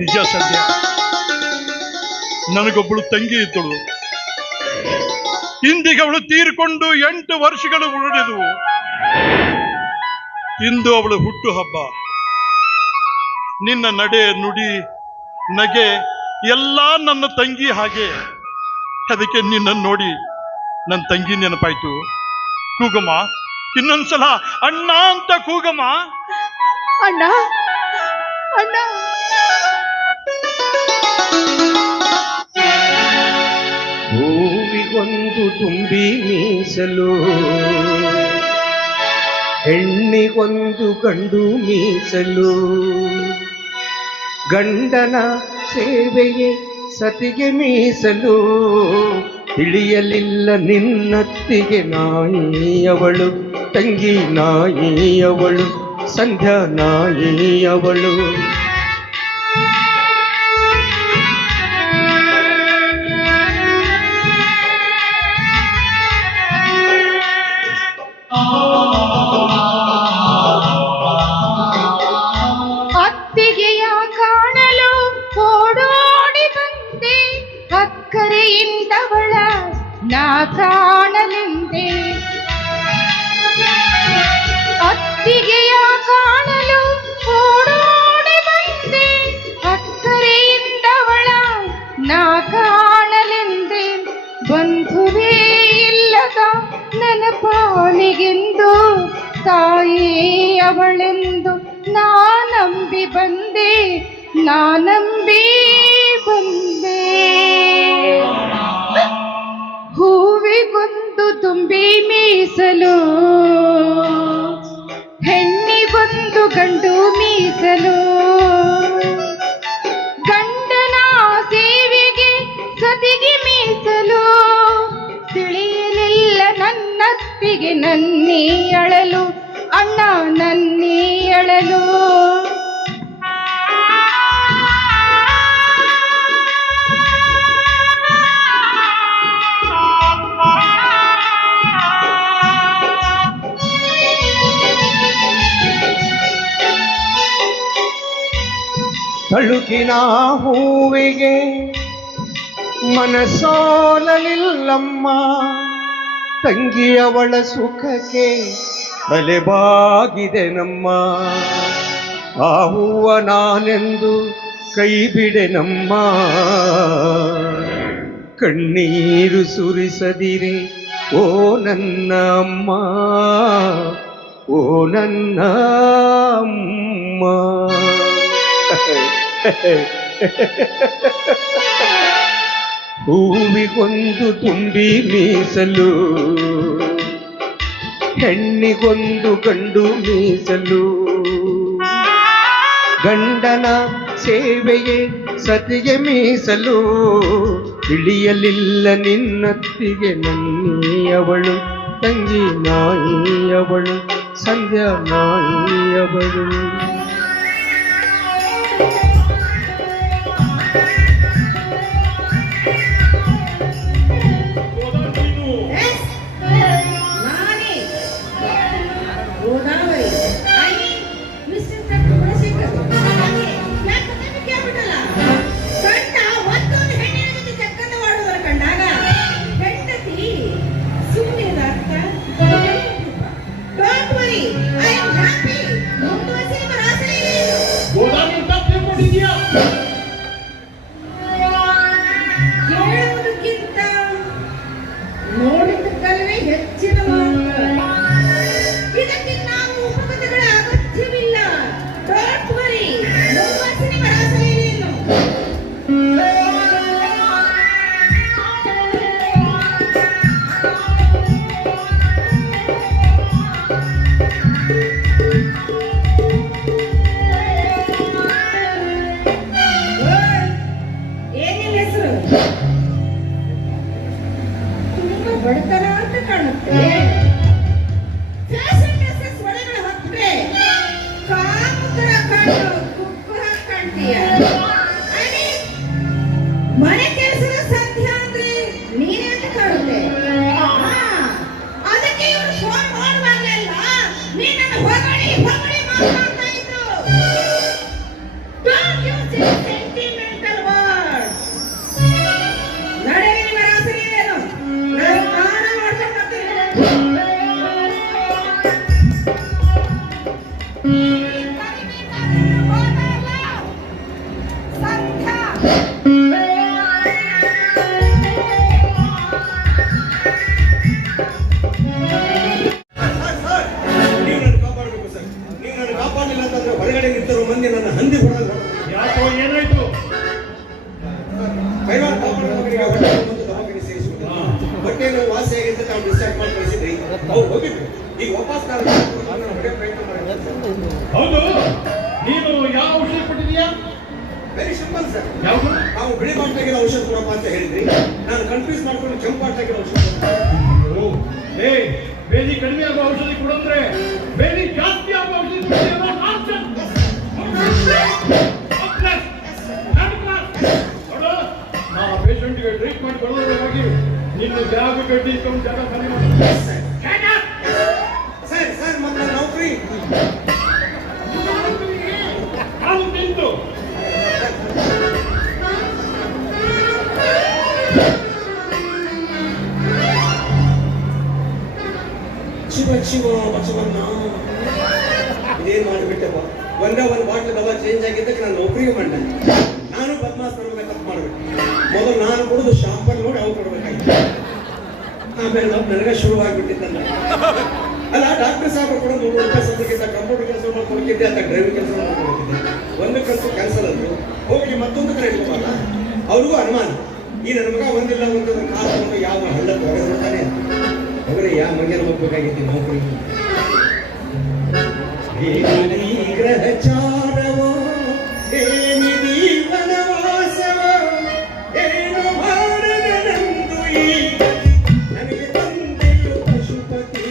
ನಿಜ ಸದ್ಯ. ನನಗೊಬ್ಬಳು ತಂಗಿ ಇದ್ದಳು. ಇಂದಿಗೆ ಅವಳು ತೀರಿಕೊಂಡು 8 ವರ್ಷಗಳು ಉಳಿದವು. ಇಂದು ಅವಳು ಹುಟ್ಟು ಹಬ್ಬ. ನಿನ್ನ ನಡೆ, ನುಡಿ, ನಗೆ ಎಲ್ಲ ನನ್ನ ತಂಗಿ ಹಾಗೆ. ಅದಕ್ಕೆ ನಿನ್ನ ನೋಡಿ ನನ್ನ ತಂಗಿ ನೆನಪಾಯ್ತು. ಕೂಗಮ್ಮ, ಇನ್ನೊಂದ್ಸಲ ಅಣ್ಣ ಅಂತ ಕೂಗಮ್ಮ. ಅಣ್ಣ ಅಣ್ಣ. ಹೂವಿಗೊಂದು ತುಂಬಿ ಮೀಸಲು, ಹೆಣ್ಣಿಗೊಂದು ಗಂಡು ಮೀಸಲು. ಗಂಡನ ಸೇವೆಯೇ ಸತಿಗೆ ಮೀಸಲು. ತಿಳಿಯಲಿಲ್ಲ ನಿನ್ನತ್ತಿಗೆ ನಾಯಿಯವಳು, ತಂಗಿ ನಾಯಿಯವಳು, ಸಂಧ್ಯಾ ನಾಯಿಯವಳು. ಅತ್ತಿಗೆಯ ಕಾಣಲು ಓಡೋಡಿ ಬಂದೆ, ಅಕ್ಕರೆಯಿಂದವಳ ನಾ ಕಾಣಲೆಂದೆ. ಅತ್ತಿಗೆಯ ಕಾಣಲು ಓಡೋಡಿ ಬಂದೆ, ಅಕ್ಕರೆಯಿಂದವಳ ನಾ ಕಾಣಲೆಂದೆ. ಬಂಧುವೇ ಇಲ್ಲದ ನನ್ನ ಪಾಲಿಗೆಂದು ತಾಯಿ ಅವಳೆಂದು ನಾನಂಬಿ ಬಂದೆ, ನಾನಂಬಿ ಬಂದೆ. ಹೂವಿಗೊಂದು ತುಂಬಿ ಮೀಸಲು, ಹೆಣ್ಣಿಗೊಂದು ಗಂಡು ಮೀಸಲು. ಗಂಡನ ಸೇವೆಗೆ ಸತಿಗೆ ಮೀಸಲು. ತಿಳಿಯಲಿಲ್ಲ ನನ್ನತ್ತಿಗೆ ನನ್ನಿ ಅಳಲು, ಅಣ್ಣ ನನ್ನಿ ಅಳಲು. ತಳುಕಿನ ಹೂವಿಗೆ ಮನಸೋಲಲಿಲ್ಲಮ್ಮ, ತಂಗಿಯವಳ ಸುಖಕ್ಕೆ ತಲೆಬಾಗಿದೆ ನಮ್ಮ. ಆ ಹೂವ ನಾನೆಂದು ಕೈ ಬಿಡೆ ನಮ್ಮ. ಕಣ್ಣೀರು ಸುರಿಸದಿರೆ ಓ ನನ್ನ ಅಮ್ಮ, ಓ ನನ್ನ ಅಮ್ಮ. ಹೂವಿಗೊಂದು ತುಂಬಿ ಮೀಸಲು, ಹೆಣ್ಣಿಗೊಂದು ಗಂಡು ಮೀಸಲು. ಗಂಡನ ಸೇವೆಗೆ ಸತಿಗೆ ಮೀಸಲು. ತಿಳಿಯಲಿಲ್ಲ ನಿನ್ನತ್ತಿಗೆ ನನ್ನಿಯವಳು, ತಂಗಿ ನಾಯಿಯವಳು, ಸಂಧ್ಯಾ ನಾಯಿಯವಳು. ಕೇಳುವುದಕ್ಕಿಂತ ನೋಡಿದ್ದಕ್ಕಲ್ಲೇ ಹೆಚ್ಚಿನ ಮಾತು. ಇದಕ್ಕೆ ನಾವು ಉಪಕಥೆಗಳ ಅಗತ್ಯವಿಲ್ಲ. ಡೋಂಟ್ ವರಿ, ಮುಂಬಾಸಿನಿ ಬರಾಸಲೇನು. ಬಡತನ ಅಂತ ಕಾಣುತ್ತೆ. ಫ್ಯಾಷನ್ ಡ್ರೆಸ್ಸಸ್ ಒಳಗಡೆ ಹೊತ್ತರೆ ಕಾಮುಕರ ಕಾಣು ಕುಕ್ಕುರ ಕಾಣ್ತೀಯ. ಮನೆ ಕೆಲಸದ ಸಂಧ್ಯಾ ಅಂದ್ರೆ ನೀನೇ ಅಂತ ಕಾಣುತ್ತೆ. ಅದಕ್ಕೆ ಇವರು ಫೋನ್ ಮಾಡುವಾಗಲೆಲ್ಲ ನೀನನ್ನು ಹೊಗಳಿ ಹೊಗಳಿ ಮಾತಾಡ್ತಾ ಇದ್ದು. Don't use sentimental words. ನಡೆಯಿರಿ ಮರಾಸರಿಯೇನು? ನಾನು ಪ್ರಾಣ ಮಾಡ್ಕೊಂಡು ಹೊರಗಡೆ ನಿಂತಿರೋ ಮಂದಿ ನನ್ನ ಹಂದಿ ಹೊಡೆದು ಯಾಕೋ ಏನಾಯ್ತು? ಕೈವಾರ ಕಾಪಾಡೋರಿಗೆ ಹೊಟ್ಟೆ ಬಂದು ದವಾಖಾನೆ ಸೇರಿಸ್ಬಿಟ್ಟು ಹೊಟ್ಟೆ ನೋವು ವಾಸಿ ಆಗಿದ್ದ ನಾವು ಡಿಸ್ಚಾರ್ಜ್ ಮಾಡಿ ಕಳಿಸಿದ್ರಿ. ಅವ್ರು ಹೋಗಿದ್ರು. ಈಗ ವಾಪಸ್ ನಾನು ಹೊಡೆ ಪ್ರಯತ್ನ ಮಾಡಿದ್ದೆ. ಹೌದು, ನೀನು ಯಾವ ಔಷಧ ಕೊಟ್ಟಿದೀಯಾ? Very simple sir. ಯಾವುದು? ನಾವು ಬಿಳಿ ಬಾಟ್ಲಾಗಿರೋ ಔಷಧ ಕೊಡಪ್ಪ ಅಂತ ಹೇಳಿದ್ರಿ. ನಾನು ಕನ್ಫ್ಯೂಸ್ ಮಾಡ್ಕೊಂಡು ಕೆಂಪು ಬಾಟ್ಲಾಗಿರೋ ಔಷಧ ಏ, ಬೇದಿ ಕಡಿಮೆ ಆಗೋ ಔಷಧಿ ಕೊಡಂದ್ರೆ ಬೇದಿ ಜಾಸ್ತಿ ಆಗೋ ಔಷಧಿ ಕೊಡ್ತೀಯಲ್ಲ? ನೋಡು, ನಾ ಪೇಷಂಟ್ಗೆ ಟ್ರೀಟ್ ಮಾಡಿ ಬರೋದಾಗಿ ನಿನ್ನ ಜಾಗ ಕಟ್ಟಿ ಇಟ್ಕೊಂಡು ಜಾಗ ಖಾಲಿ ಮಾಡಿ. ಸರ್ ಸರ್ ಮತ್ತೆ ನೌಕರಿ ಕಾಲು ನಿಂತು ಶಿವ ಬಸವಣ್ಣ ಇದೇನ್ ಮಾಡಿಬಿಟ್ಟಪ್ಪ. ಒಂದೇ ಒಂದು ಬಾಟ್ಲ್ ದವಾ ಚೇಂಜ್ ಆಗಿದ್ದಕ್ಕೆ ನಾನು ನೌಕರಿಗೆ ಬಂದೆ. ನಾನು ಬದ್ಮಾಸ್ ಬರ್ಬೇಕು ತಪ್ಪು ಮಾಡ್ಬೇಕು. ಮೊದಲು ನಾನು ಕೊಡೋದು ಶಾಂಪರ್ ನೋಡಿ ಅವ್ರು ಕೊಡ್ಬೇಕಾಗಿತ್ತು. ಆಮೇಲೆ ನನಗೆ ಶುರುವಾಗ್ಬಿಟ್ಟಿದ್ದಲ್ಲ. ಅಲ್ಲ ಡಾಕ್ಟರ್ ಸಾಹೇಬ್ ಕೂಡ 300 ರೂಪಾಯಿ ಸಂಬಳಕ್ಕಿಂತ ಕಂಪ್ಯೂಟರ್ ಕೆಲಸ ಮಾಡ್ಕೊಳ್ತಿದ್ದೆ ಅಂತ ಡ್ರೈವಿಂಗ್ ಕೆಲಸ ಮಾಡ್ಕೊಳ್ತಿದ್ದೆ. ಒಂದು ಕೆಲಸ ಕ್ಯಾನ್ಸಲ್ ಅಂದ್ರು. ಹೋಗಿ ಮತ್ತೊಂದು ಕಡೆ ಇಟ್ಕೋಲ್ಲ. ಅವ್ರಿಗೂ ಅನುಮಾನ, ಈ ನನ್ನ ಮಗ ಒಂದಿಲ್ಲ ಒಂದು ಕಾಲು ಯಾವ ಹಳ್ಳ ಹೊಡೆದ್ಬಿಡ್ತಾನೆ ಅಂತ. ಅವರೇ ಯಾವ ಮಂಗ್ಯನ ಹೋಗ್ಬೇಕಾಗಿತ್ತು ನೌಕರಿ. ಗ್ರಹಚಾರವೋ ಏನಿದಿ ವನವಾಸವೋ ಏನು ಮಾಡದಂದು ಈಗ ನನಗೆ ತಂದೆಯು ಪಶುಪತಿ.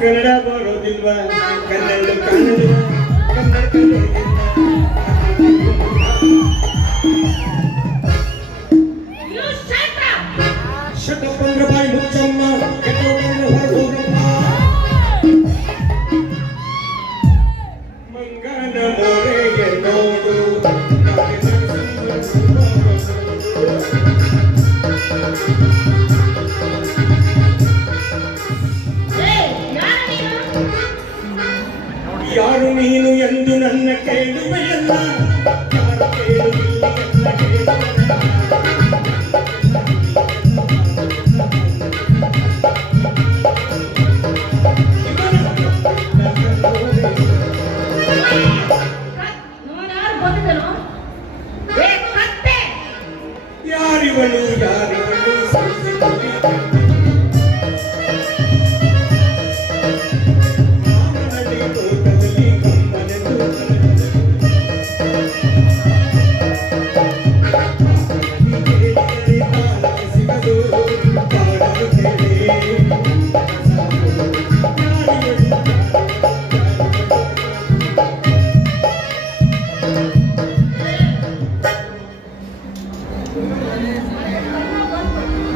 ಕನ್ನಡ ಬರೋದಿಲ್ವಾ? ಕನ್ನಡ ಕನ್ನಡ ಕನ್ನಡ ಶಟಪ್ ಅಂದ್ರೆ ಬಾಯಿ ಮುಚ್ಚಮ್ಮ, ಕೆಟ್ಟೋಗಂದ್ರೆ ಹೊರಗೋಗಮ್ಮ. ಮಂಗನ ಮೊರೆಗೆ ನೋಡು ಯಾರು ನೀನು ಎಂದು ನನ್ನ ಕೇಳುವೆಯಲ್ಲ. ಯಾರು ಕೇಳುವಿಲ್ಲ ನನ್ನ ಕೇಳುವೆಯಲ್ಲ. ಯಾರಿವಳು ಯಾರಿವಳು ತೋಟದಲ್ಲಿ ಕಮ್ಮನೆಂದು ಸಿಗದು ಕಾಡಲು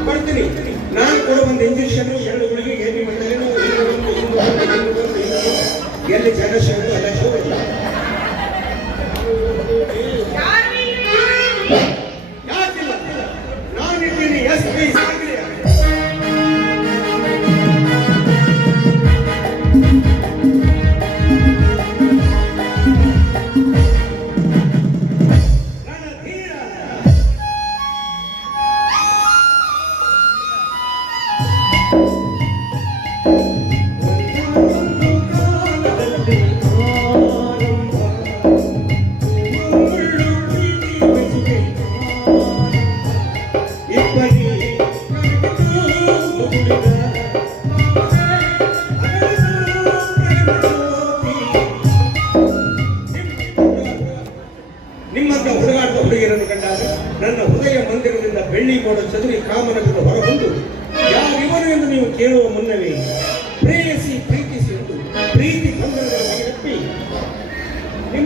ಬರ್ತೀನಿ. ನಾನು ಕೊಡೋ ಒಂದು ಇಂಜೆಕ್ಷನ್ 2 ಗುಳಿಗೆ ಏನಿ ಮಾಡಿದ್ರೆ ಎಲ್ಲಿ ಜನಶಕ್ತಿ ಎಲ್ಲ ಹೋಗಿಲ್ಲ. ಯಾಕಿಲ್ಲ, ನಾನಿದ್ದೀನಿ. ಎಸ್ ಪ್ಲೀಸ್ ಆಗಲಿ.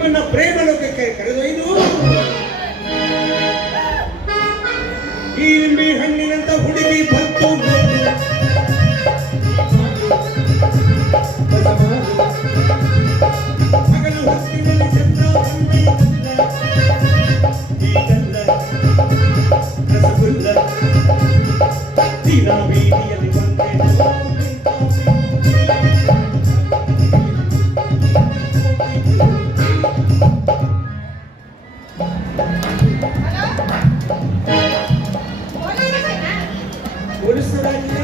ನಿಮ್ಮನ್ನ ಪ್ರೇಮ ಲೋಕಕ್ಕೆ ಕರೆದೊಯ್ದು ಈ ನಿಂಬೆ ಹಣ್ಣಿನಂತ ಹುಡುಗಿ ಬಂತು ಮಗನು ಹೊತ್ತಿನಲ್ಲಿ ಚಂದ್ರ ಈಗಲ್ಲ ರಸಗುಲ್ಲ ದಿನ ಬೀದಿಯಲ್ಲಿ ಬಂದೆ ಪೊಲೀಸರಾಗಿಲ್ಲ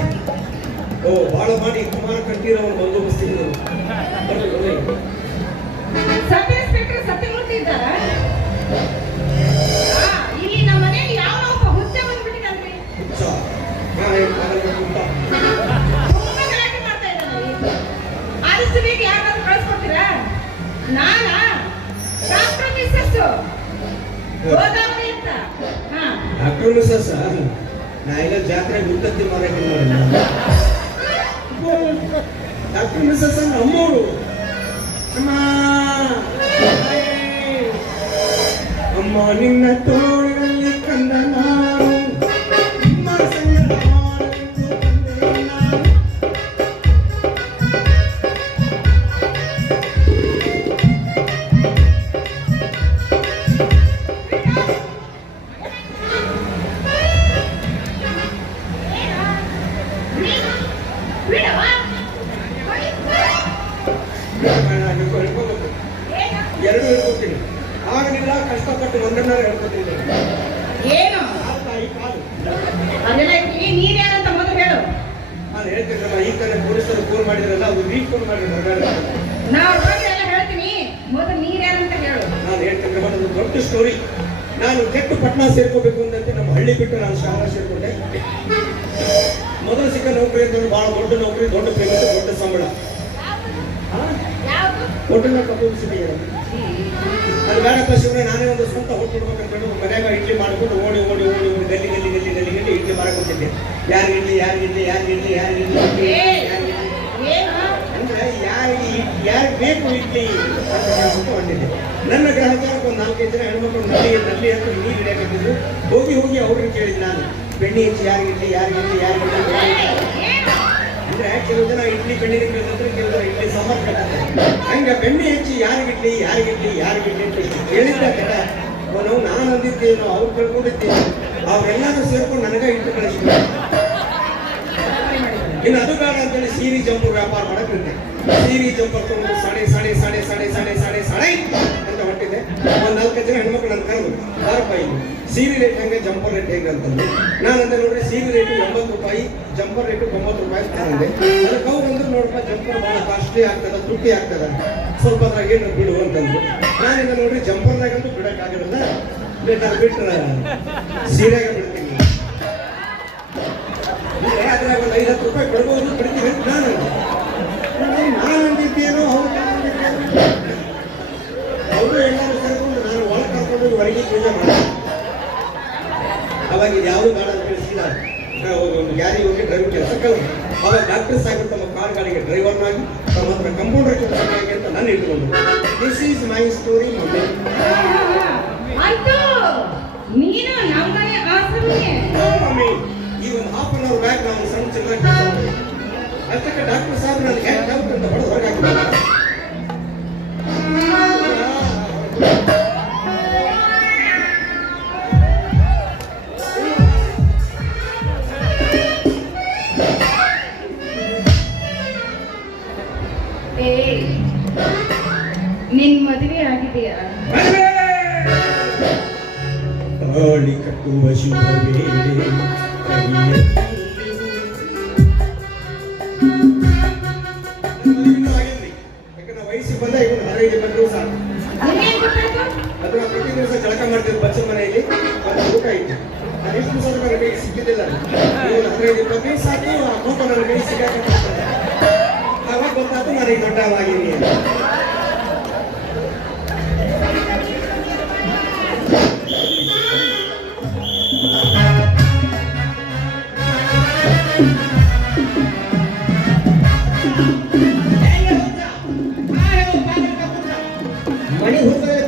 ಓ ಬಾಳ ಮಾಡಿ ಕುಮಾರ ಕಂಠೀರವರ ಬಂದೋಬಸ್ತಿದ್ರು ಸಬ್ ಇನ್ಸ್ಪೆಕ್ಟರ್ ಸತ್ಯಮೂರ್ತಿ ಇದ್ದಾರ ಇಲ್ಲಿ ನಮ್ಮ ಮನೆಯಲ್ಲಿ ಯಾವ ಒಬ್ಬ ಹುಚ್ಚ ಬಂದ್ಬಿಟ್ಟಿದ್ದಾನ್ರಿ. ತುಂಬಾ ಗಲಾಟೆ ಮಾಡ್ತಾ ಇದ್ದಾನೆ. ಆದಷ್ಟು ಬೇಗ ಯಾರಾದ್ರೂ ಕಳಿಸ್ಕೊಡ್ತೀರಾ? ನಾನಾ ಡಾಕ್ಟರ್ ಮಿಸ್ಸಸ್ ಗೋದಾವರಿ ಅಂತ. ಡಾಕ್ಟರ್ ಮಿಸ್ಸಸ್ ನಾ ಎಲ್ಲ ಜಾತ್ರೆ ಗುರ್ತತ್ತಿ ಮಾರಕ್ಕೆ ನೋಡಿಲ್ಲ. ಡಾಕ್ಟರ್ ಮಿಸ್ಸಸ್ ಅಂದ್ರೆ ಅಮ್ಮವರು. ಅಮ್ಮ ಅಮ್ಮ ನಿನ್ನ ತೋಳಿನಲ್ಲಿ ಕಂದ ನಾನು ನಿಮ್ಮ ಸಂಗಡ ಮಾಡಲೆಂದು ಬಂದೆ ನಾನು. ಎರಡು ಹೇಳ್ಕೊತೀನಿ. ಆಗಲಿಲ್ಲ ಕಷ್ಟಪಟ್ಟು ಒಂದನ್ನ ಹೇಳ್ಕೊತೀನಿ. ಏನು ತಾಯಿ ಕಾಲು ಅದೆಲ್ಲ ನೀನೇನಂತ ಮೊದಲು ಹೇಳು. ನಾನು ಹೇಳ್ತಿದ್ರಲ್ಲ ಈ ತರ ಪೊಲೀಸರು ಫೋನ್ ಮಾಡಿದ್ರಲ್ಲ ಅದು ಫೋನ್ ಮಾಡಿದ್ರು. ನಾವು ಎಲ್ಲ ಹೇಳ್ತೀನಿ, ಮೊದಲು ನೀನೇನಂತ ಹೇಳು. ನಾನು ಹೇಳ್ತಿದ್ರೆ ಒಂದು ದೊಡ್ಡ ಸ್ಟೋರಿ. ನಾನು ಕೆಟ್ಟು ಪಟ್ನಾ ಸೇರ್ಕೋಬೇಕು ಅಂದಂತೆ ನಮ್ಮ ಹಳ್ಳಿ ಬಿಟ್ಟು ನಾನು ಶಾಲಾ ಸೇರ್ಕೊಂಡೆ. ಮೊದಲು ಸಿಕ್ಕ ನೌಕರಿ ಅಂತ ಬಹಳ ದೊಡ್ಡ ನೌಕರಿ, ದೊಡ್ಡ ಪೇಮೆಂಟ್, ದೊಡ್ಡ ಸಂಬಳ. ಹೋಟೆಲ್ ಕಪ್ಪು ಅದು ಬೇಡಪ್ಪ ಶಿವನೇ, ನಾನೇ ಒಂದು ಸ್ವಂತ ಹೋಟೆಲ್ ಕೊಡ್ಬೇಕಂತ ಮನ್ಯಾಗ ಇಡ್ಲಿ ಮಾಡ್ಕೊಂಡು ಓಡಿ ಓಡಿ ಓಡಿ ಓಡಿ ಗಲ್ಲಿ ಗಲ್ಲಿ ಗಲ್ಲಿ ಗಲ್ಲಿ ಗಲ್ಲಿ ಇಡ್ಲಿ ಮಾರಕೊಟ್ಟಿದ್ದೆ. ಯಾರಿಗಿಡ್ಲಿ ಯಾರಿಗಿಡ್ಲಿ ಯಾರಿಗಿಡ್ಲಿ ಯಾರಿಗಿಡ್ಲಿ ಅಂದ್ರೆ ಯಾರಿಗೆ ಬೇಕು ಇಡ್ಲಿ ಅಂತ ಹೇಳ್ಬಿಟ್ಟು ಹೊಂದಿದ್ದೆ. ನನ್ನ ಗ್ರಾಹಕರಿಗೆ ಒಂದು 4-5 ಜನ ಹೆಣ್ಮಕ್ಳು ನಲ್ಲಿ ಅಂತ ನೀರು ಹಿಡಿಯಾಕತ್ತಿದ್ರು. ಹೋಗಿ ಹೋಗಿ ಅವ್ರಿಗೆ ಕೇಳಿದ್ ನಾನು, ಬೆಣ್ಣೆ ಹೆಚ್ಚಿ ಯಾರಿಗಿಡ್ಲಿ ಯಾರಿಗಿಡ್ಲಿ ಯಾರಿಗಿಡ್ಲಿ ಅಂದ್ರೆ ಕೆಲವು ಜನ ಇಡ್ಲಿ ಬೆಣ್ಣೆ ಕೇಳಿದ್ರೆ ಕೆಲವು ಜನ ಇಡ್ಲಿ ಸಾಂಬಾರ್ ಕಟ್ತಾರೆ. ಹಂಗ ಬೆಣ್ಣೆ ಹೆಚ್ಚಿ ಯಾರಿಗಿಡ್ಲಿ ಯಾರಿಗಿಡ್ಲಿ ಯಾರಿಗಿಡ್ಲಿ ಅಂತ ಹೇಳಿದ್ದ ಕಟ ನಾವು ನಾನು ಅಂದಿದ್ದೇನೋ ಅವ್ರು ಕಳ್ಕೊಂಡಿದ್ದೇನೆ. ಅವ್ರೆಲ್ಲಾರು ಸೇರ್ಕೊಂಡು ನನಗ ಇಟ್ಟು ಕಳಿಸ್ಬಿಟ್ಟು ಇನ್ನು ಅದು ಬೇಡ ಅಂತೇಳಿ ಸೀರೆ ಜಂಪರ್ ವ್ಯಾಪಾರ ಮಾಡಕ್ ನಿಂತೆ. ಸೀರೆ ಜಂಪರ್ ತಗೊಂಡು ಸಾಡೆ ಸಾಡೆ ಸಾಡೆ ಸಾಡೆ ಸಾಡೆ ಸಾಡೆ ಸಾಡೆ ಅಂತ ಹೊಟ್ಟಿದ್ದೆ. ಒಂದು 4 ಜನ ಹೆಣ್ಮಕ್ಳು ನನ್ನ ಕರೆದು ಬಾರಪ್ಪ ಇಲ್ಲಿ ಸೀರೆ ರೇಟ್ ಹೆಂಗೆ ಜಂಪರ್ ರೇಟ್ ಹೆಂಗೆ ಅಂತಂದು ನಾನು ಅಂದೆ ನೋಡ್ರಿ ಸೀರೆ ರೇಟು 80 ರೂಪಾಯಿ, ಜಂಪರ್ ರೇಟು 90 ರೂಪಾಯಿ ತಗೊಂಡೆ. ಅದಕ್ಕೆ ಅವ್ರು ಅಂದ್ರೆ ನೋಡಪ್ಪ ಜಂಪರ್ ಭಾಳ ಕಾಸ್ಟ್ಲಿ ಆಗ್ತದ, ತುಟ್ಟಿ ಆಗ್ತದ, ಸ್ವಲ್ಪ ಅದ್ರಾಗ ಏನು ಬಿಡು ಅಂತಂದು ನಾನಿಂದ ನೋಡ್ರಿ ಜಂಪರ್ನಾಗಂತೂ ಬಿಡಕ್ಕಾಗಿರಲ್ಲ, ಬೇಕಾದ್ರೆ ಬಿಟ್ರೆ ಸೀರೆಗ ಬಿಡ್ತೀನಿ. ಅದ್ರಾಗ ಒಂದು 5-10 ರೂಪಾಯಿ ಕೊಡ್ಬೋದು, ಬಿಡ್ತೀವಿ ಅಂತ ನಾನು ಅಂದಿದ್ದೇನೋ ಅವರು ಎಲ್ಲರೂ ಸೇರ್ಕೊಂಡು ನಾನು ಒಳಗೆ ಕರ್ಕೊಂಡು ಹೊರಗೆ ಪೂಜೆ ಮಾಡಿ ಅವಾಗ ಇದು ಯಾವುದು ಬೇಡ ಅಂತ ತಿಳಿಸಿಲ್ಲ. ಒಂದು ಗ್ಯಾರಿಗೆ ಹೋಗಿ ಡ್ರೈವರ್ ಕೆಲಸಕ್ಕೆ ಅವಾಗ ಡಾಕ್ಟರ್ ಸಾಹೇಬ್ ತಮ್ಮ ಕಾರ್ಗಳಿಗೆ ಡ್ರೈವರ್ನಾಗಿ ತಮ್ಮ ಹತ್ರ ಕಂಪೌಂಡರ್ ಕೆಲಸಕ್ಕಾಗಿ ಅಂತ ನಾನು ಇಟ್ಕೊಂಡು ದಿಸ್ ಈಸ್ ಮೈ ಸ್ಟೋರಿ. ನೀನು ನಮ್ಮನೆ ಆಸಮನೆ ಈ ಒಂದು ಹಾಫ್ ಅನ್ ಅವರ್ ಬ್ಯಾಕ್ ನಾನು ಸಣ್ಣ ಚಿಕ್ಕ ಅಷ್ಟಕ್ಕೆ ಡಾಕ್ಟರ್ ಸಾಹೇಬ್ ನನಗೆ ಯಾಕೆ ಡೌಟ್ ಅಂತ ಹೊಡೆದು ಹೊರಗೆ ಹಾಕಿದ್ದಾರೆ. ನಿನ್ ಮದುವೆ ಆಗಿದೆಯಾ? ತಾಳಿ ಕಟ್ಟುವ ಶಿವವೇ ವಯಸ್ಸಿಗೆ ಬಂದ ಈಗ 15 ದಿವಸ ಅದು ಪ್ರತಿ ದಿವಸ ಜಳಕ ಮಾಡ್ತಿದ್ರು ಬಚ್ಚ ಮನೆಯಲ್ಲಿ. ಒಂದು ಊಟ ಇತ್ತು, ನಾನು ಎಷ್ಟು ದಿವಸ ನನ್ನ ಕೈಗೆ ಸಿಕ್ಕಿದ್ದಿಲ್ಲ. 15-20 ದಿವಸ ಸಾಕು ಆ ಮೂಕ ನನ್ನ ಕೈಗೆ ಸಿಕ್ಕಾಕಂತಾರೆ. ಅವಾಗ ಗೊತ್ತಾಯ್ತು ನಾನು ಈಗ ದೊಡ್ಡವಾಗಿದ್ದೀನಿ. ಮನೆ ಹೋಗ್ತಾರೆ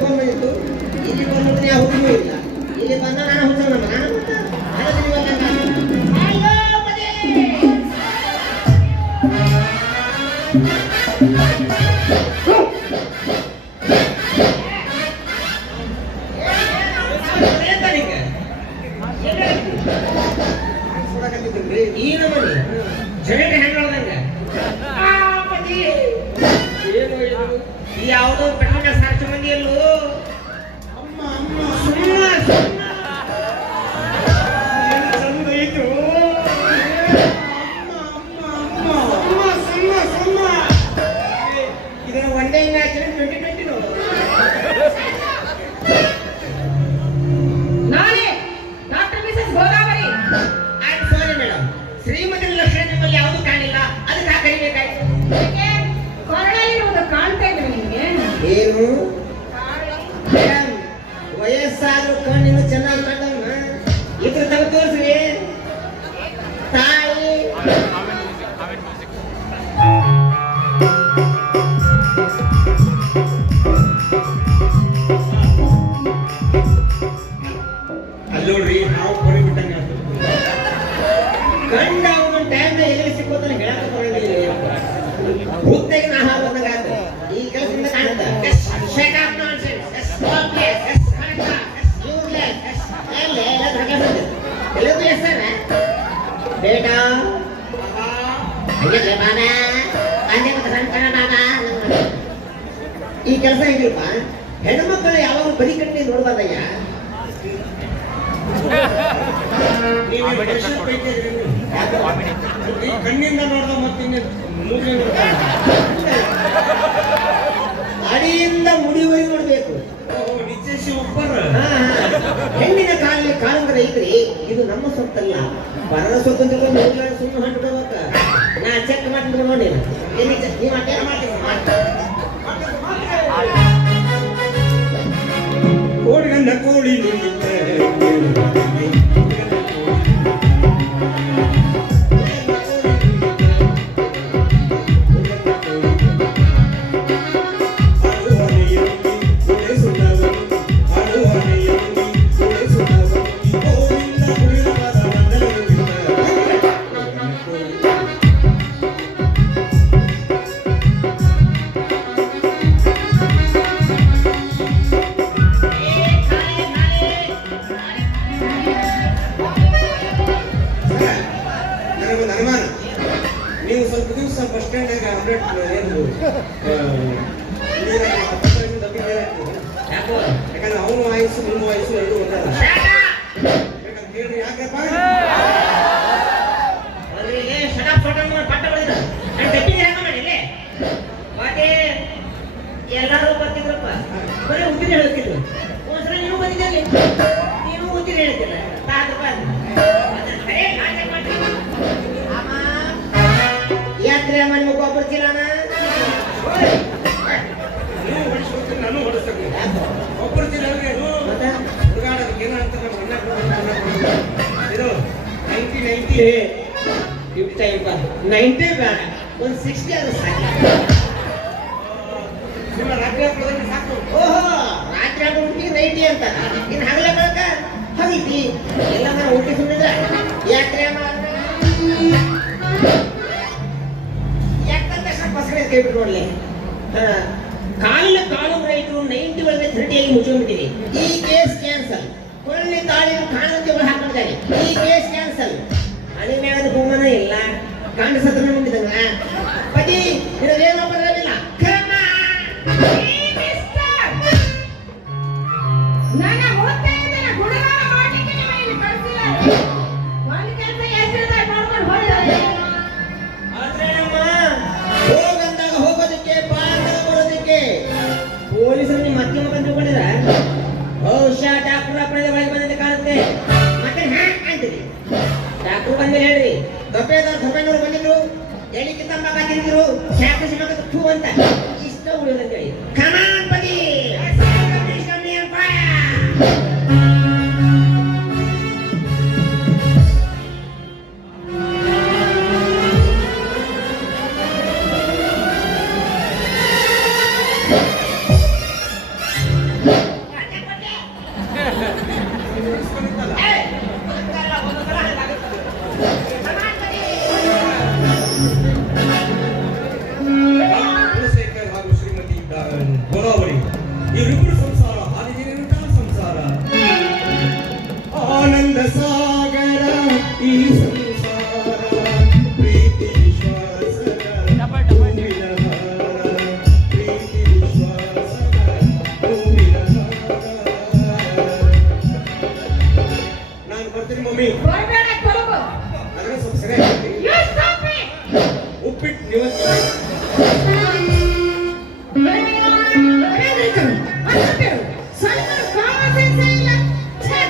ಈ ನಮನಿ ಜಗಳ ಹೆಂಗ ಏನು ಯಾವುದೋ ಪೆಟ್ರೋಲ್ ಸಾಕ್ಷಿ ಮಂದಿ ಎಲ್ಲೋ ಅಮ್ಮ ಅಮ್ಮ ಸುಮ್ಮ ಚಂದ ಇತ್ತು ಇದನ್ನ ಒನ್ ಡೇ ಮ್ಯಾಚ್ 2020 ನೋಡು ನಾನೇ doctor Mrs Godavari. I am sorry madam, Shrimati ಲಕ್ಷಣ ನಿಮ್ಮಲ್ಲಿ ಯಾವುದು ಕಾಣಿಲ್ಲ, ಅದಕ್ಕೆ ಕರಿಬೇಕಾಯ್ತು. ಕೊರಳಲ್ಲಿರುವುದು ಕಾಣ್ತಾ ಇದ್ರೆ ನಿಮಗೆ ಏನು ಮೇಡಮ್, ವಯಸ್ಸಾದ್ರೂ ಕಣ್ಣಿನ ಚೆನ್ನಾಗಿ ಕಂಡಮ್ಮ ಇದ್ರ ತಗ ತೋರಿಸ್ರಿ ತಾಯಿ. ಅಲ್ಲೋಡ್ರಿ, ನಾವು ಕೊಡಿ ಬಿಟ್ಟಂಗೆ ಕಂಡ ಅವನ ಟೈಮ್ ಎಲ್ಲಿ ಸಿಕ್ಕೋತಾನೆ ಹೇಳಕ್ಕೆ ಬರೋದಿಲ್ಲ. ಹುದ್ದೆಗೆ ನಾ ಹಾಕೋದಂಗ ಈ ಕೆಲಸದಿಂದ ಕಾಣುತ್ತೆ. Shut up nonsense, small place, useless, ಎಲ್ಲ ಧಗಸದೆ ಎಲ್ಲದೂ ಹೆಸರ ಬೇಟಾ ಹಂಗೆ ಬಾಬಾ ಅಂದೆ ಸಣ್ಣ ಬಾಬಾ. ಈ ಕೆಲಸ ಹೇಗಿಲ್ಪ, ಹೆಣ್ಮಕ್ಳು ಯಾವಾಗ ಬರೀ ಕಣ್ಣಿ ನೋಡ್ಬಾರ್ದಯ್ಯ. ಕಣ್ಣಿಂದ ನೋಡ್ದ ಮತ್ತೆ ಅಡಿಯಿಂದ ಮುಡಿವರೆಗೆ ನೋಡ್ಬೇಕು. ಹೆಣ್ಣಿನ ಕಾಲಲ್ಲಿ ಕಾಲಂಗರ ಐತ್ರಿ, ಇದು ನಮ್ಮ ಸೊತ್ತಲ್ಲ, ಪರರ ಸೊತ್ತು ಅಂತ ಸುಮ್ಮನೆ ಹೊಂಟ್ಬಿಡ್ಬೇಕ. ನಾ ಚೆಕ್ ಮಾಡ್ತಿದ್ರು ನೋಡಿ, ಕೋಡಿಗಂಡ ಕೋಳಿ ನೀವು ಸ್ವಲ್ಪ ದಿವಸ ಬಸ್ ಸ್ಟ್ಯಾಂಡ್ ಅಪ್ಡೇಟ್ ಏನು ಯಾಕಂದ್ರೆ ಅವನ ವಯಸ್ಸು ನಿಮ್ಮ ವಯಸ್ಸು ಎರಡು ಒಂದಲ್ಲ. ಯಾಕಂದ್ರೆ ಯಾಕಪ್ಪ ಎಲ್ಲಾರು ಬರ್ತಿದ್ರಪ್ಪ, ಬರೀ ಉದ್ದಿನ ಹೇಳ್ತಿದ್ರು. ಒಂದ್ಸಲ ನೀವು ಬಂದಿದ್ದಲ್ಲಿ ನೀವು ಉದ್ದಿನ ಹೇಳ್ತಿಲ್ಲ. ಯಾತ್ರೆ ಮನೆ ಮಗ ಒಬ್ಬರ್ತಿಲ್ಲ ನಾನು ಹೊಡಿಸ್ತೀನಿ, ಒಬ್ಬರ್ತಿಲ್ಲ ಹುಡುಗಾಡೋದಕ್ಕೆ ಏನು ಅಂತ ಇದು 90 ಡ್ಯೂಟಿ ಟೈಮ್ 90 ಬೇಡ, ಒಂದು 60 ಆದ್ರೆ ಸಾಕು. ರಾತ್ರಿ ಹಾಕೋದಕ್ಕೆ ಸಾಕು. ಓಹೋ, ರಾತ್ರಿ ಹಾಕೋದಕ್ಕೆ 90 ಅಂತ, ಇನ್ನು ಹಗಲ ಬೆಳಕ ಹಗಲ್ತಿ ಎಲ್ಲ ನಾನು ಊಟಿ ಸುಮ್ಮನಿದ್ರೆ ಯಾತ್ರೆ ಕೈ ಬಿಟ್ಟು ನೋಡ್ಲಿ. ಕಾಲಿನ ಕಾಲು ರೈತರು 90 ಒಳಗೆ 30 ಆಗಿ ಮುಚ್ಕೊಂಡ್ಬಿಟ್ಟಿದೆ. ಈ ಕೇಸ್ ಕ್ಯಾನ್ಸಲ್. ಕೊಳ್ಳಿ ತಾಳಿನ ಕಾಣಂತೆ ಒಳಗೆ ಹಾಕೊಂಡಿದ್ದಾರೆ. ಈ ಕೇಸ್ ಕ್ಯಾನ್ಸಲ್. ಹಣಿ ಮೇಳದ ಬಹುಮಾನ ಇಲ್ಲ, ಗಂಡ ಸತ್ರ ಮುಂದಿದಂಗ ಪತಿ ಇರೋದೇನೋ ಬರಲಿಲ್ಲ. ನನ್ನ ಓದ್ತಾ ಇದ್ದೇನೆ, ಗುಣಗಾನ ಮಾಡಲಿಕ್ಕೆ ನಿಮಗೆ ಕಳಿಸಿಲ್ಲ. ಒಂದು ಕೆಲಸ ಹೆಸರಿದಾಗ ಮಾಡ್ಕೊಂಡು ಹೋಗಿದ್ದಾರೆ. ಆದ್ರೆ ನಮ್ಮ ಹೋಗಂದಾಗ ಹೋಗೋದಕ್ಕೆ, ಪಾರ್ದಾಗ ಬರೋದಕ್ಕೆ ಪೊಲೀಸರು ನಿಮ್ಮ ಮತ್ತೆ ಮಗನ್ ತಿಳ್ಕೊಂಡಿರ. ಬಹುಶಃ ಡಾಕ್ಟರ್ ಅಪ್ಪಣೆ ಒಳಗೆ ಬಂದಂತೆ ಕಾಣುತ್ತೆ. ಮತ್ತೆ ಅಂತೀರಿ ಡಾಕ್ಟರ್ ಬಂದ್ಮೇಲೆ ಹೇಳ್ರಿ, ದೊಪ್ಪೆನವ್ರು ಬಂದಿದ್ರು, ಹೇಳಿಕೆ ತಮ್ಮ ಹಾಕಿದ್ರು, ಶಾಖ ಥೂ ಅಂತ ಇಷ್ಟ ಉಳಿದಂತೇಳಿ. ಕಮಾನ್ ಪದಿ ಇವರಿಬ್ಬರು ಸಂಸಾರ ಹಾದಿಗಿರುವಂತ ಸಂಸಾರ ಆನಂದ ಸಾಗರ ಈ ಸಂಸಾರ ಪ್ರೀತಿ ವಿಶ್ವಾಸದ ಹೂವಿನ ಹಾರ ಪ್ರೀತಿ ವಿಶ್ವಾಸದ ಹೂವಿನ ಹಾರ ನಾನು ಬರ್ತೀನಿ ಮಮ್ಮಿ ಹೊರಗಡೆ ಹೋಗು. ನನಗೆ ಸ್ವಲ್ಪ ಸರಿಯಾಗಿ You stop me. ಉಪ್ಪಿಟ್ಟು ನೀವು ಸಣ್ಣ ಕಾಮರ್ಸೆನ್ಸ್ ಇಲ್ಲ. ಛೆ.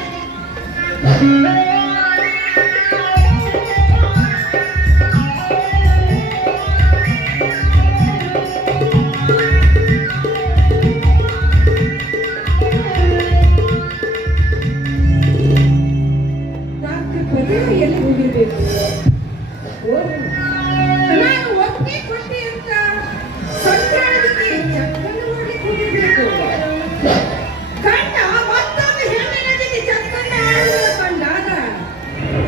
ಡಾಕ್ಟರ್ ಪ್ರದೀಪ ಎಲ್ಲಿ ಹೋಗಿರ್ಬೇಕು? ನಾನು ಒಪ್ಪಿಗೆ ಕೊಟ್ಟೆ ಅಂತ ಸಂಕ್ರಾಂತಿಗೆ ಚಕ್ಕನ್ನು ನೋಡ್ಲಿಕ್ಕೆ ಹೋಗಿರ್ಬೇಕು. ಗಂಡ ಮತ್ತೊಂದು ಹೆಣ್ಣಿನ ಜೊತೆ ಚಕ್ಕನ್ನ ಆಡುವುದು ಕಂಡಾಗ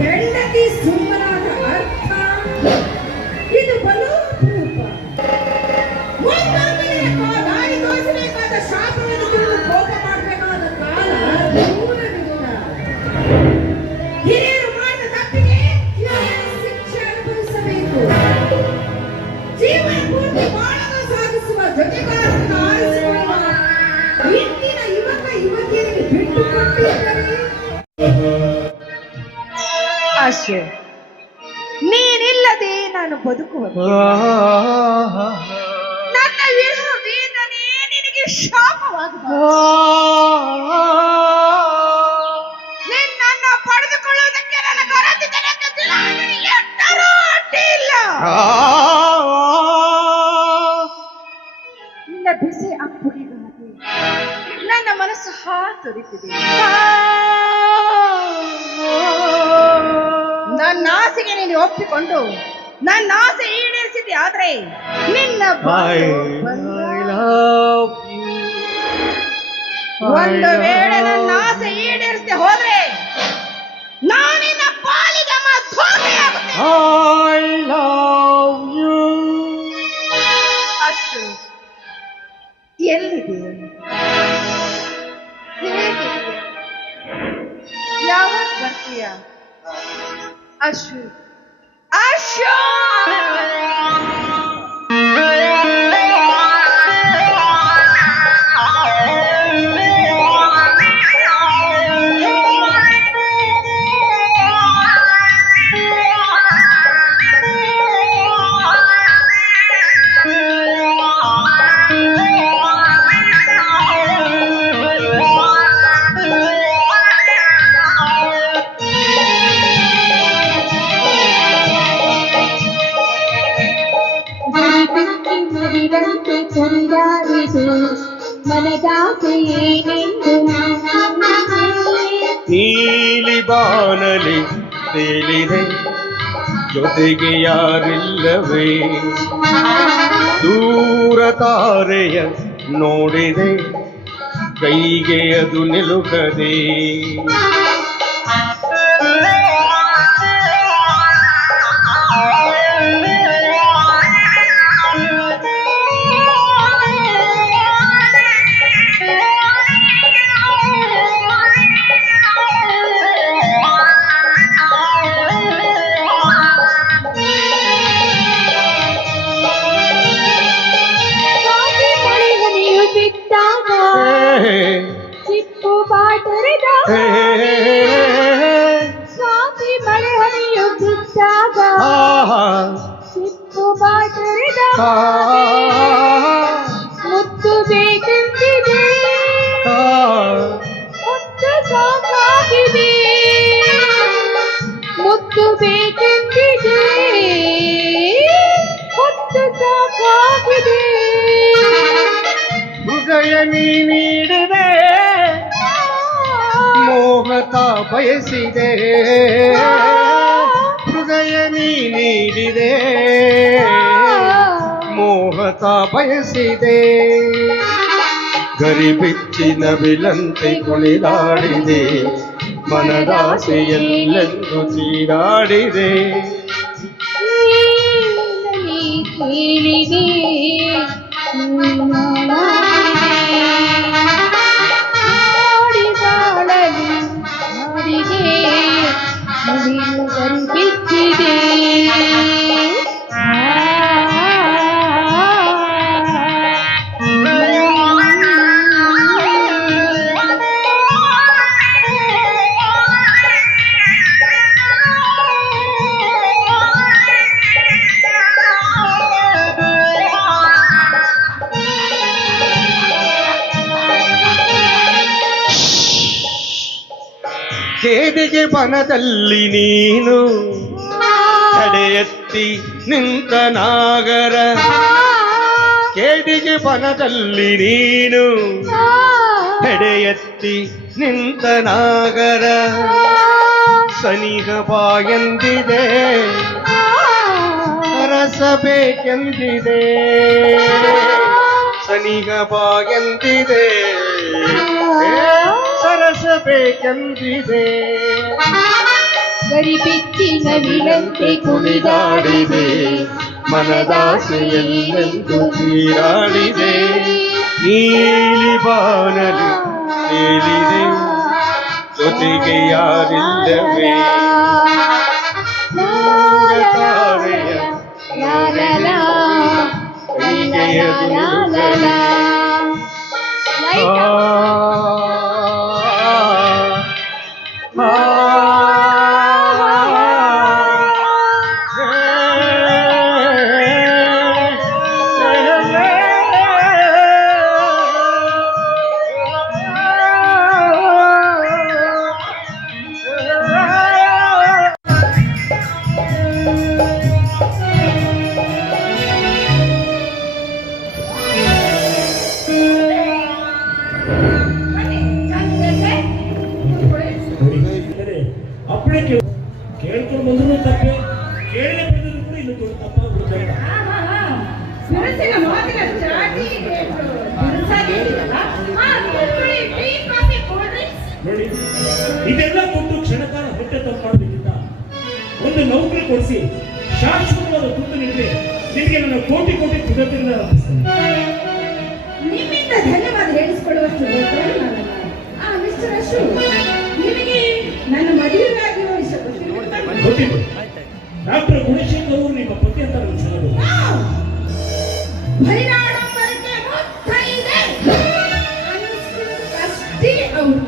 ಹೆಂಡತಿ ಸುಮ್ಮನಾದ ಅರ್ಥ ಇದು ಬಲು ಅಪರೂಪ. ಮುಂದೊಂದು ದಿನ ದಾರಿ ತೋರಿಸಬೇಕಾದ ಶಾಸ್ತ್ರವನ್ನು ತಿಳಿದು ಕೋಪ ಮಾಡಬೇಕಾದ ಕಾಲ ದೂರವಿಲ್ಲ. ಹಿರಿಯರು ಮಾಡಿದ ತಪ್ಪಿಗೆ ಶಿಕ್ಷೆ ಅನುಭವಿಸಬೇಕು. ಜೀವನ ಪೂರ್ತಿ ಬಾಳನ್ನು ಸಾಗಿಸುವ ಜೊತೆಗಾರರನ್ನು ಆರಿಸಿಕೊಳ್ಳುವ ಇಂದಿನ ಯುವಕ ಯುವತಿಯರಿಗೆ ಬಿಟ್ಟು ಕೊಟ್ಟಿದ್ದರೆ ಆಶೆ ನೀನಿಲ್ಲದೆ ನಾನು ಬದುಕುವ ನನ್ನ ವಿರಹ ವೇದನೆ ನಿನಗೆ ಶಾಪವಾಗಬಹುದು. ನಿನ್ನನ್ನು ಪಡೆದುಕೊಳ್ಳುವುದಕ್ಕೆ ನನ್ನ ಗರತಿತನ ಎಟ್ಟರೂ ಅಡ್ಡಿ ಇಲ್ಲ. ನಿನ್ನ ಬಿಸಿ ಅಪ್ಪುಗೆಗಾಗಿ ನನ್ನ ಮನಸ್ಸು ಹಾತೊರಿತಿದೆ. ನನ್ನ ಆಸೆಗೆ ನೀನು ಒಪ್ಪಿಕೊಂಡು ನನ್ನ ಆಸೆ ಈಡೇರಿಸಿದೆ. ಆದ್ರೆ ನಿನ್ನ ಒಂದು ವೇಳೆ ನನ್ನ ಆಸೆ ಈಡೇರಿಸದೆ ಹೋದ್ರೆ ನಾನಿನ್ನ ಪಾಲಿಗೆ ಅಷ್ಟು ಎಲ್ಲಿದೆ? ಹೇಗಿದೆಯಾ? ಯಾವಾಗ ಬರ್ತೀಯ? ಅಶು ಅಶು ನೀಲಿ ಬಾನಲಿ ತೇಲಿದೆ ಜೊತೆಗೆ ಯಾರಿಲ್ಲವೇ ದೂರ ತಾರೆಯ ನೋಡಿದೆ ಕೈಗೆ ಅದು ನಿಲುಕದೆ ಚಿಪ್ಪು ಬಾಟರಿದ ಸ್ವಾಮಿ ಮಳೆ ಹನಿಯು ಬಿದ್ದಾಗ ಚಿಪ್ಪು ಬಾಟರಿದ ಮುತ್ತು ಬೇಕೆಂದಿದೆ ಮುತ್ತು ಸಾಕಾಗಿದೆ ಮುತ್ತು ಬೇಕೆಂದಿದೆ ಮುತ್ತು ಸಾಕಾಗಿದೆ ಹೃದಯ ನೀ ನೀಡಿದೆ ಮೋಹತ ಬಯಸಿದೆ ಹೃದಯ ನೀ ನೀಡಿದೆ ಮೋಹತ ಬಯಸಿದೆ ಗರಿಬಿಚ್ಚಿನ ಬಿಲಂತೆ ಕುಣಿದಾಡಿದೆ ಮನದಾಸೆಯಲ್ಲೆಂದು ತೀರಾಡಿದೆ ಕೇಳಿದೆ ಕೇದಿಗೆ ಬನದಲ್ಲಿ ನೀನು ತಡೆ ಎತ್ತಿ ನಿಂತ ನಾಗರ, ಕೇದಿಗೆ ಬನದಲ್ಲಿ ನೀನು ತಡೆ ಎತ್ತಿ ನಿಂತ ನಾಗರ, ಸನಿಹ ಬಾಯಂದಿದೆ ಸರಸಬೇಕೆಂದಿದೆ, ಸನಿಹ ಬಾಯಂದಿದೆ ಸರಸಬೇಕೆಂದಿದೆ. ಗರಿ ಬಿಚ್ಚಿನ ವಿಳಂತೆ ಕುಣಿದಾಡಿದೆ, ಮನದಾಸೆಯಲ್ಲೆಂದು ತೀರಾಡಿದೆ, ನೀಲಿ ಬಾನಲಿ ತೇಲಿದೆ, ಜೊತೆಗೆ ಯಾರಿಲ್ಲವೇ ತಾರೆಯ ಕೈಗೆಯ ಬನ್ನಿ, ಚಾಕ್ಲೇಟ್ ಕೂತ್ಕೊಳ್ಳಿ. ಅಪ್ಪಣೆ ಕೇಳ್ಕೊಂಡು ಬಂದ್ರು ತಪ್ಪೆ, ಕೇಳದೆ ಬಂದ್ರು ಕೂಡ ಇನ್ನು ದೊಡ್ಡ ತಪ್ಪಾಗ್ಬಿಡುತ್ತೆ. ಬಿರುಸಿನ ಮಾತಿನ ಚಾಟಿ ಬಿರುಸಾಗಿ ಇದೆಯಲ್ಲ? ಕೂತ್ಕೊಳ್ಳಿ, ಟೀ, ಕಾಫಿ, ಕೋಲ್ಡ್ ಡ್ರಿಂಕ್ಸ್. ನೋಡಿ, ಇದೆಲ್ಲ ಕೊಟ್ಟು ಕ್ಷಣಕಾಲ ಹೊಟ್ಟೆ ತಪ್ಪು ಮಾಡೋದಕ್ಕಿಂತ ಒಂದು ನೌಕರಿ ಕೊಡಿಸಿ ಶಾಶ್ವತವಾದ ದುಡ್ಡು ನೀಡಿದ್ರೆ ನಿಮಗೆ ನನ್ನ ಕೋಟಿ ಕೋಟಿ ಕೃತಜ್ಞತೆ ಅರ್ಪಿಸ್ತೇನೆ. ನಿಮ್ಮಿಂದ ಧನ್ಯವಾದ ಹೇಳಿಸಿಕೊಳ್ಳುವಷ್ಟು ದೊಡ್ಡವಳು ನಾನಲ್ಲ. ಮಿಸ್ಟರ್ ಅಶೋಕ್, ನಿಮಗೆ ನನ್ನ ಮದುವೆಯಾಗಿರುವ ವಿಷಯ ಗೊತ್ತಿರಬೇಕು. ಗೊತ್ತಿತ್ತು. ಡಾಕ್ಟರ್ ಗುಣಶೇಖರ್ ಅವರು ನಿಮ್ಮ ಪತಿ ಅಂತ ನನಗೆ ಹೇಳೋದು. ಬಹಿರಾಡಂಬರಕ್ಕೆ ಮುತ್ತೈದೆ ಅನ್ನಿಸ್ಕೊಳ್ಳೋದಕ್ಕಷ್ಟೇ ಅವರು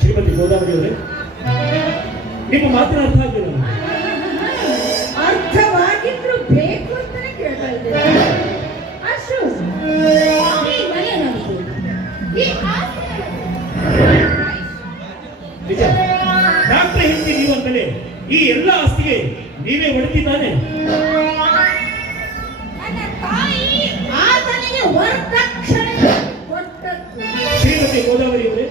ಶ್ರೀಮತಿ ಗೋದಾವರಿ ಅವರೇ, ನಿಮ್ಮ ಮಾತಿನ ಅರ್ಥ ಆಗಲಿಲ್ಲ. ಅರ್ಥವಾಗಿದ್ರು ಬೇಕು ಅಂತಾನೆ ಕೇಳ್ತಾ ಇದ್ದೇನೆ. ಅಶೋಕ್, ಈ ಮನೆ ನಮ್ದು, ಈ ಆಸ್ತಿ ನಿಜ, ಡಾಕ್ಟರ್ ಹೆಂಡತಿ ನೀವು ಅಂತಲೇ ಈ ಎಲ್ಲ ಆಸ್ತಿಗೆ ನೀವೇ ಹೊಡೆದಿದ್ದಾನೆ. ನನ್ನ ತಾಯಿ ಆತನಿಗೆ ವರದಕ್ಷಿಣೆ ಕೊಟ್ಟದ್ದು. ಶ್ರೀಮತಿ ಗೋದಾವರಿ ಅವರೇ,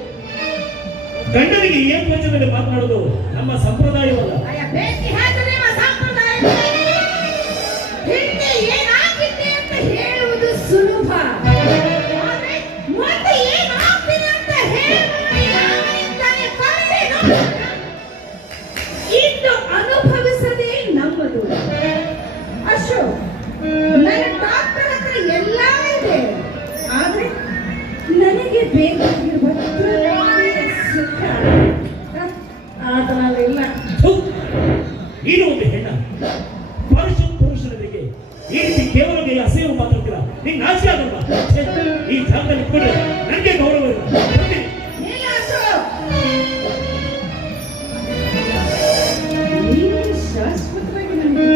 ಗಂಡನಿಗೆ ಏಕವಚನದಲ್ಲಿ ಮಾತನಾಡೋದು ನಮ್ಮ ಸಂಪ್ರದಾಯವಲ್ಲ. ಅಯ್ಯ, ಬೇಸಿ ಹಾಕಿದ್ರೆ ನಿಮ್ಮ ಸಂಪ್ರದಾಯ. ಹಿಂದೆ ಏನಾಗಿದ್ದೆ ಅಂತ ಹೇಳುವುದು ಸುಲಭ, ಆದ್ರೆ ಮುಂದೆ ಏನಾಗ್ತೀನಿ ಅಂತ ಹೇಳುವುದು ಯಾವನಿಂದಾನೆ ಕಲಿಸೇನು? ಇನ್ನು ಅನುಭವಿಸದೆ ನಮ್ಮದು. ಅಶೋಕ್, ನನ್ನ ಡಾಕ್ಟರ್ ಹತ್ರ ಎಲ್ಲ ಇದೆ, ಆದ್ರೆ ನನಗೆ ಬೇಕಾಗಿರುವ ತೃಪ್ತಿಯ ಸುಖ ಆತನಲ್ಲಿಲ್ಲ. ನೀನು ಒಂದು ಹೆಣ್ಣ, ಪುರುಷನಿಗೆ ಈ ರೀತಿ ಕೇವಲ ಅಸಹ್ಯ ಮಾತಾಡ್ತೀರಾ? ನಿಂಗೆ ನಾಚಿಕೆ ಆಗಲ್ವಾ? ಛೆ, ಈ ಜಾಗದಲ್ಲಿ ಇಟ್ಕೊಂಡ್ರೆ ನನಗೆ ಗೌರವ ಇಲ್ಲ. ಬರ್ತೀನಿ. ಇಲ್ಲ ಅಶೋಕ್, ನೀನು ಶಾಶ್ವತವಾಗಿ ನನಗೆ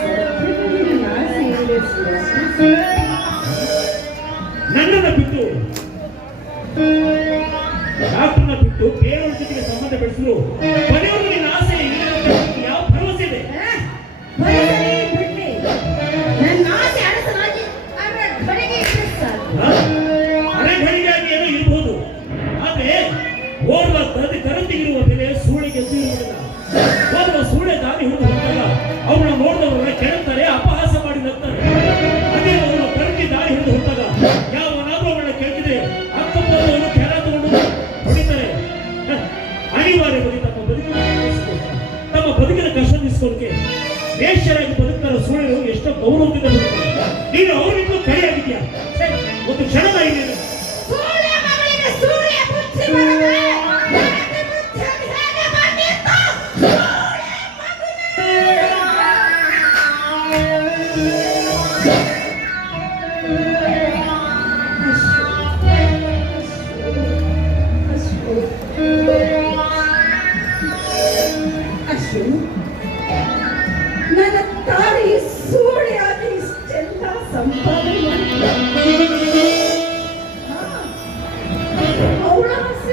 ಸತ್ಯದಲ್ಲಿ ಆಸೆ ಇದೆ ಸುರೇಶ. ನನ್ನನ್ನು ಬಿಟ್ಟು ಡಾಕ್ಟರ್ನ ಬಿಟ್ಟು ಬೇರೆಯವ್ರ ಜೊತೆಗೆ ಸಂಬಂಧ ಬೆಳೆಸಿದ್ರು ಮನೆಯವರು ನಿನ್ನ ಆಸೆ ಇಲ್ಲ ಅಂತ ಯಾವ ಭರವಸೆ ಇದೆ? ಬರೀ ಬಿಡ್ಲಿ, ನನ್ನ ಆಸೆ ಅರಸನಾಗಿ ಅವರ ಕಡೆಗೆ ಇದ್ರೆ ಸಾಕು. ಅರೆಘಳಿಗಾಗಿ ಏನೋ ಇರಬಹುದು, ಆದ್ರೆ ಓರ್ವ ಕರಂತಿಗಿರುವ ಬೆಲೆ ಸೂಳೆಗೆ ಇರುವುದಿಲ್ಲ. ಓರ್ವ ಸೂಳೆ ದಾರಿ ಹಿಡಿದು ಹೋದಾಗ ಅವನ್ನ ನೋಡಿದವರನ್ನ ಕೆಡುತ್ತಾರೆ, ಅಪಹಾಸ ಮಾಡಿ ನಗ್ತಾರೆ. ಅದೇ ಅವರು ಕರಂತಿ ದಾರಿ ಹಿಡಿದು ಹೋದಾಗ ಯಾವನಾದ್ರೂ ಅವನ್ನ ಕೆಳಗಿದೆ ಅಕ್ಕಪಕ್ಕದವರು ಕೆಳ ತಗೊಂಡು ಹೊಡಿತಾರೆ. ಅನಿವಾರ್ಯವಾಗಿ ತಮ್ಮ ಬದುಕಿನ ಕಷ್ಟ ನಿಸ್ಕೊಳ್ಳಕ್ಕೆ ವೇಶ್ಯರಾಗಿ ಬದುಕ್ತಾರ ಸೂಳೆರು ಎಷ್ಟೋ ಗೌರವದಿಂದ ಬದುಕ್ತಾರೆ. ನೀನು ಅವರಿಗೂ ಕರೆಯಾಗಿದ್ಯಾ? ಒಂದು ಕ್ಷಣದ ಇದೆ. ಸೂರ್ಯ ಮಗಳಿಗೆ ಸೂರ್ಯ ಬುದ್ಧಿ ಬರದೆ, ನನಗೆ ಬುದ್ಧಿ ಹೇಗೆ ಬಂದಿತ್ತು? ಸೂರ್ಯ ಮಗನೇ! ಅಶೋಕ್, ನನ್ನ ತಾಯಿ ಸೂಳೆಯಾಗಿ ಇಷ್ಟೆಲ್ಲ ಸಂಪಾದನೆ ಮಾಡಿದ್ದಾಳೆ. ಅವಳ ಆಸೆ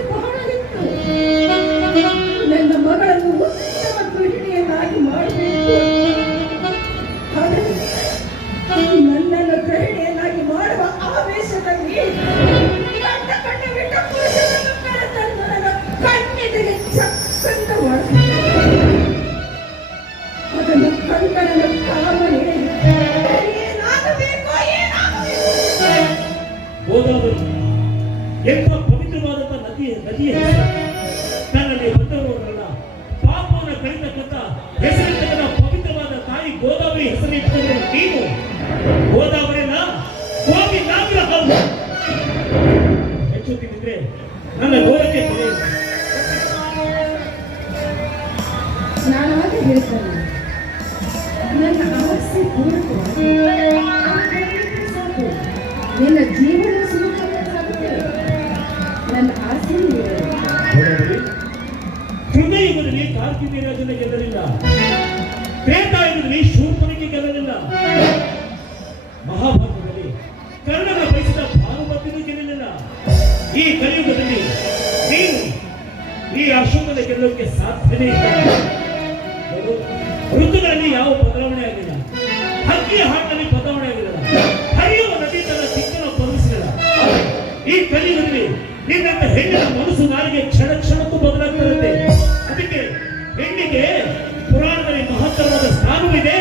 ನನ್ನ ಗೌರವಕ್ಕೆ ಬೆಲೆ ಇಲ್ಲ. ನಾನು ಆಗ ಹೇಳ್ತೇನೆ, ನನ್ನ ಆಸೆ ಪೂರಕವಾಗಿ ಸಾಕು, ನಿನ್ನ ಜೀವನ ಸುಖವಾಗುತ್ತದೆ. ನನ್ನ ಆಸೆ ಬಡವರೇ, ಕೃತಯುಗದಲ್ಲಿ ಕಾರ್ತಿವೀರ್ಯದಿಂದ ಗೆಲ್ಲಲಿಲ್ಲ, ತ್ರೇತಾಯುಗದಲ್ಲಿ ಶೂರ್ಪನಿಗೆ ಗೆಲ್ಲಲಿಲ್ಲ, ಮಹಾಭಾರತದಲ್ಲಿ ಕರ್ಣನ ಬಯಸಿದ ಭಾನುಮತಿಗೂ ಗೆಲ್ಲಲಿಲ್ಲ. ಈ ಕಲಿಯುಗದಲ್ಲಿ ನೀನು ಈ ಅಶೋಕನ ಗೆಲ್ಲೋಕೆ ಸಾಧ್ಯವೇ ಇಲ್ಲ. ಋತುಗಳಲ್ಲಿ ಯಾವ ಬದಲಾವಣೆ ಆಗಿಲ್ಲ, ಹಕ್ಕಿಯ ಹಾಟಲ್ಲಿ ಬದಲಾವಣೆ ಆಗಿಲ್ಲ, ಹರಿಯುವ ನದಿ ತನ್ನ ದಿಕ್ಕನ್ನು ಬದಲಿಸಲಿಲ್ಲ. ಈ ಕಲಿಯುಗದಲ್ಲಿ ನಿನ್ನಂತ ಹೆಣ್ಣಿನ ಮನಸ್ಸು ನಾಲಿಗೆ ಕ್ಷಣ ಕ್ಷಣಕ್ಕೂ ಬದಲಾಗ್ತಿರುತ್ತೆ. ಅದಕ್ಕೆ ಹೆಣ್ಣಿಗೆ ಪುರಾಣದಲ್ಲಿ ಮಹತ್ತರವಾದ ಸ್ಥಾನವಿದೆ.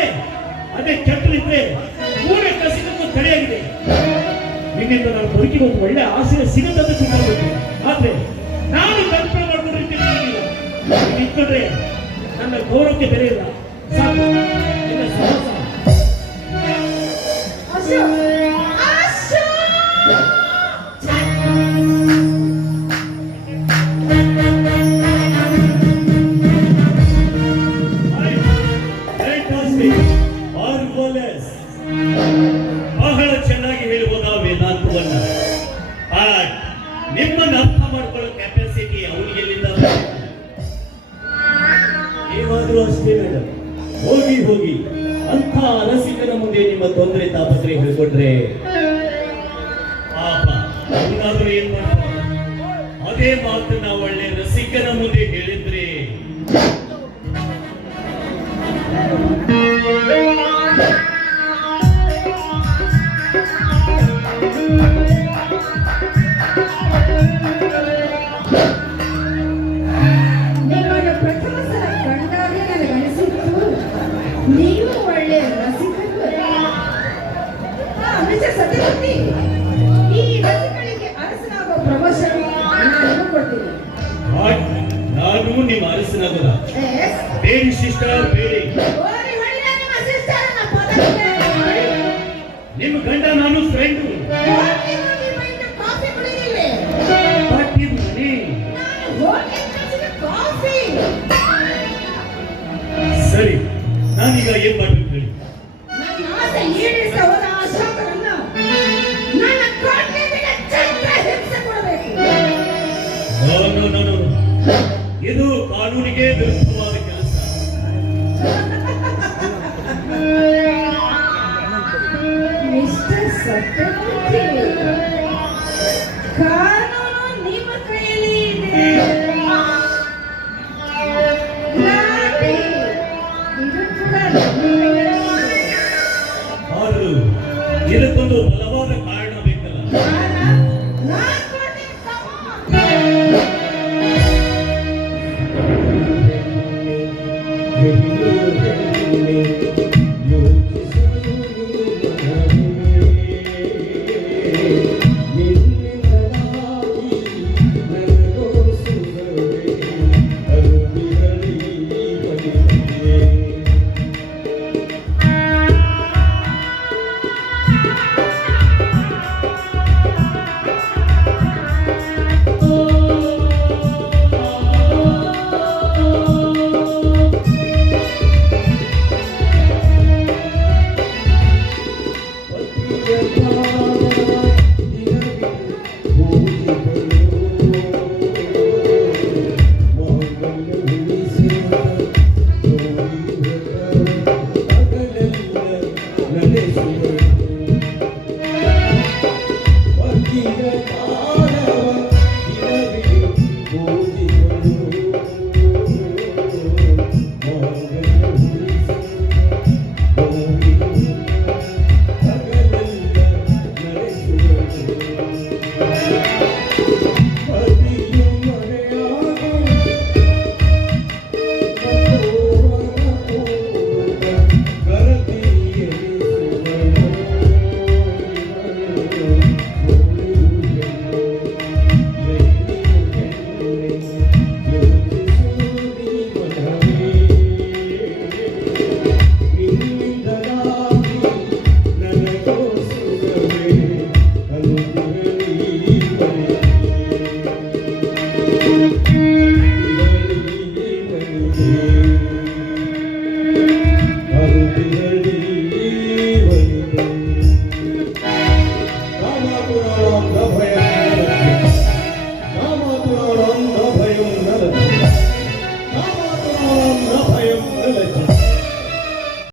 ಅದೇ ಕೆಟ್ಟಲಿದ್ರೆ ಮೂಳೆ ಕಸಿಗಕ್ಕೂ ತಡೆಯಾಗಿದೆ. ನಿನ್ನಿಂದ ನಾನು ಬದುಕಿ ಒಂದು ಒಳ್ಳೆ ಆಸೆ ಸಿಗುತ್ತದೆ ಸಿಗಬೇಕು. ಆದ್ರೆ ನಾನು ಕಲ್ಪನೆ ಮಾಡ್ಕೊಂಡಿರ್ತೀನಿ, ನಿಂತ್ಕೊಂಡ್ರೆ ನನ್ನ ಗೌರವಕ್ಕೆ ಬೆಲೆ ಇಲ್ಲ. ಸಾಕು, ನಿನ್ನ ಸಾಹಸ. ಬಹಳ ಚೆನ್ನಾಗಿ ಹೇಳ್ಬೋದ ವೇದಾಂತವನ್ನ. ನಿಮ್ಮನ್ನು ಅರ್ಥ ಮಾಡ್ಕೊಳ್ಳೋ ಕೆಪಾಸಿಟಿ ಅವನಿಗೆ ಎಲ್ಲಿಂದ? ಏನಾದ್ರೂ ಅಷ್ಟೇ ಮೇಡಮ್, ಹೋಗಿ ಅಂಥ ರಸಿಕನ ಮುಂದೆ ನಿಮ್ಮ ತೊಂದರೆ ತಾಪತ್ರೆ ಹೇಳ್ಕೊಟ್ರೆ ಪಾಪ ಅವನಾದ್ರೂ ಏನ್ ಮಾಡ್ತಾರೆ? ಅದೇ ಮಾತನ್ನ ಒಳ್ಳೆ ರಸಿಕನ ಮುಂದೆ ಹೇಳಿದ್ರೆ ನಿಮ್ಮನ್ನು ಪ್ರಥಮ ಸಲ ಕಂಡಾಗ ನನಗನಿಸಿತ್ತು ನೀವು ಒಳ್ಳೆಯ ರಸಿಕರು. ಮಿಸ್ಟರ್ ಸತ್ಯಮೂರ್ತಿ, ಈ ರಸಿಕರಿಗೆ ಅರಸನಾಗೋ ಪ್ರಮೋಷನ್ ನಾನು ಕೊಡ್ತೀನಿ. ನಾನು ನಿಮ್ಮ ಅರಸನಾಗೋದ? Yes. ಬೇಡಿ ಸಿಸ್ಟರ್, ಬೇಡಿ. ಓರಿ ಹೊಳ್ಳೆ ನಿಮ್ಮ sister ಅನ್ನ ಪದಕ್ಕೆ ನಿಮ್ಮ ಗಂಡ ನಾನು ಫ್ರೆಂಡು. ಹೋಗಿ ಬಂದು ಕಾಫಿ ಕುಡಿದಿಲ್ಲ. ಪಾರ್ಟಿ ಮನೆ. ನಾನು ಹೋಗಿ ಕಳಿಸಿದ ಕಾಫಿ. ಸರಿ, ನಾನೀಗ ಏನ್ ಮಾಡ್ಬೇಕು ಹೇಳಿ? ನನ್ನ ಆಸೆ ಈಡೇರಿಸೋದ ಅಶೋಕರನ್ನು ನನ್ನ ಕೋಟೆಯಿಂದ ಚಂದ್ರ ಹಿಂಸೆ ಕೊಡಬೇಕು. ನೋ, ಇದು ಕಾನೂನಿಗೆ ವಿರುದ್ಧವಾದ ಕೆಲಸ. ಮಿಸ್ಟರ್ ಸತ್ಯಮೂರ್ತಿ, ಕಾನೂನು ನಿಮ್ಮ ಕೈಯಲ್ಲಿ ಇದೆ. ಲಾಠಿ, ಇದು ಕೂಡ ನಿಮ್ಮ ಕೈಯಲ್ಲಿ ಇದೆ. ಆದರೂ ಇದಕ್ಕೊಂದು ಬಲವಾದ ಕಾರಣ ಬೇಕಲ್ಲ? ನಾನು ಕೊಡ್ತೀನಿ, come on. ಿ